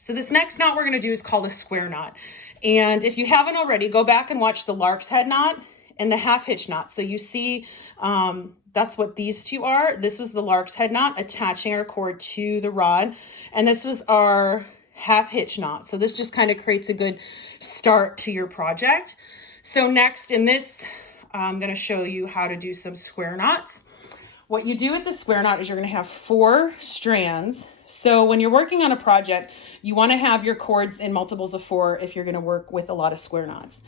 So this next knot we're going to do is called a square knot. And if you haven't already, go back and watch the lark's head knot and the half hitch knot. So you see, that's what these two are. This was the lark's head knot, attaching our cord to the rod. And this was our half hitch knot. So this just kind of creates a good start to your project. So next in this, I'm going to show you how to do some square knots. What you do with the square knot is you're going to have 4 strands. So when you're working on a project, you want to have your cords in multiples of 4 if you're going to work with a lot of square knots.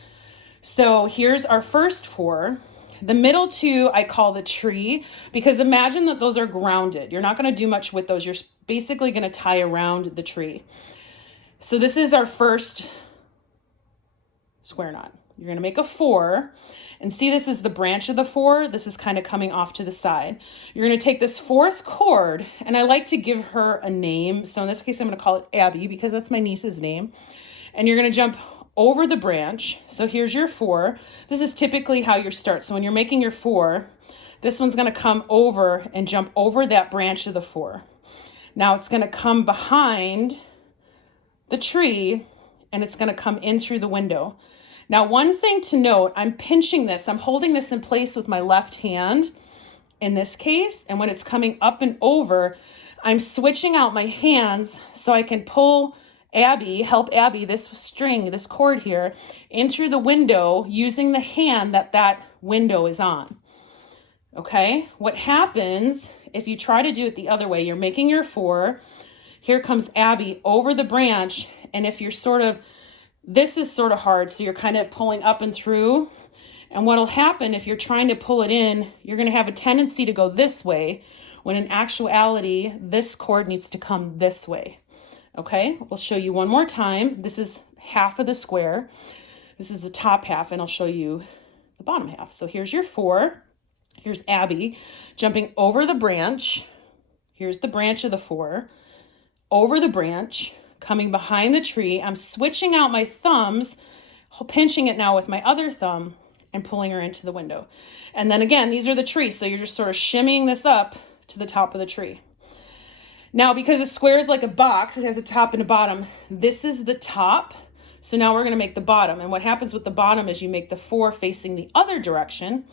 So here's our first 4. The middle 2 I call the tree, because imagine that those are grounded. You're not going to do much with those. You're basically going to tie around the tree. So this is our first square knot. You're going to make a 4, and see, this is the branch of the 4. This is kind of coming off to the side. You're going to take this 4th cord, and I like to give her a name. So in this case, I'm going to call it Abby because that's my niece's name. And you're going to jump over the branch. So here's your 4. This is typically how you start. So when you're making your 4, this one's going to come over and jump over that branch of the 4. Now it's going to come behind the tree, and it's going to come in through the window. Now, one thing to note, I'm pinching this. I'm holding this in place with my left hand in this case. And when it's coming up and over, I'm switching out my hands so I can pull Abby, help Abby, this string, this cord here, in through the window using the hand that window is on. Okay? What happens if you try to do it the other way? You're making your 4. Here comes Abby over the branch. And if you're this is sort of hard, so you're kind of pulling up and through. And what'll happen if you're trying to pull it in, you're going to have a tendency to go this way, when in actuality, this cord needs to come this way. Okay, we'll show you one more time. This is half of the square. This is the top half, and I'll show you the bottom half. So here's your 4. Here's Abby jumping over the branch. Here's the branch of the 4. Over the branch, coming behind the tree. I'm switching out my thumbs, pinching it now with my other thumb, and pulling her into the window. And then again, these are the trees, so you're just sort of shimmying this up to the top of the tree. Now, because a square is like a box, it has a top and a bottom. This is the top. So now we're going to make the bottom. And what happens with the bottom is you make the 4 facing the other direction.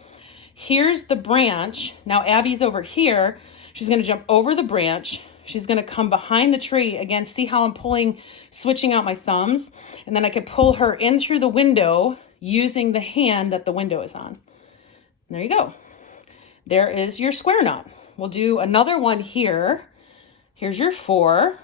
Here's the branch. Now Abby's over here. She's going to jump over the branch. She's going to come behind the tree. Again, see how I'm switching out my thumbs? And then I can pull her in through the window using the hand that the window is on. And there you go. There is your square knot. We'll do another one here. Here's your 4.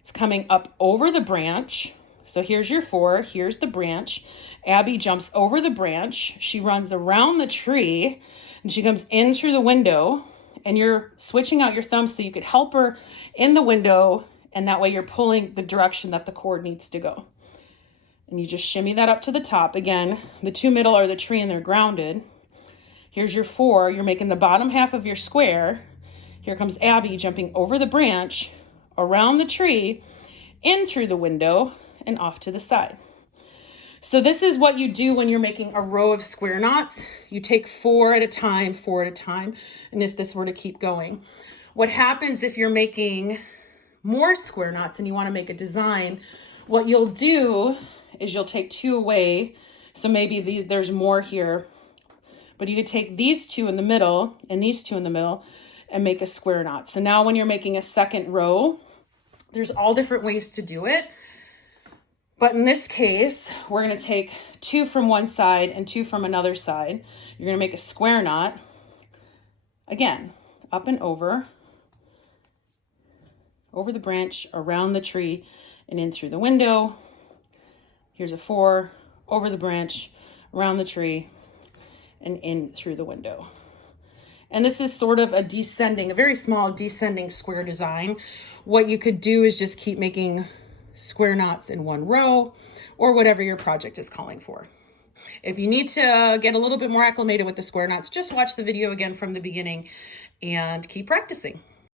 It's coming up over the branch. So here's your 4. Here's the branch. Abby jumps over the branch. She runs around the tree, and she comes in through the window. And you're switching out your thumbs so you could help her in the window, and that way you're pulling the direction that the cord needs to go. And you just shimmy that up to the top. Again, the 2 middle are the tree and they're grounded. Here's your 4. You're making the bottom half of your square. Here comes Abby jumping over the branch, around the tree, in through the window, and off to the side. So this is what you do when you're making a row of square knots. You take 4 at a time, 4 at a time, and if this were to keep going. What happens if you're making more square knots and you want to make a design, what you'll do is you'll take 2 away. So maybe there's more here, but you could take these 2 in the middle and these 2 in the middle and make a square knot. So now when you're making a second row, there's all different ways to do it. But in this case, we're going to take 2 from one side and 2 from another side. You're going to make a square knot. Again, up and over the branch, around the tree, and in through the window. Here's a 4, over the branch, around the tree, and in through the window. And this is sort of a very small descending square design. What you could do is just keep making square knots in one row, or whatever your project is calling for. If you need to get a little bit more acclimated with the square knots, just watch the video again from the beginning and keep practicing.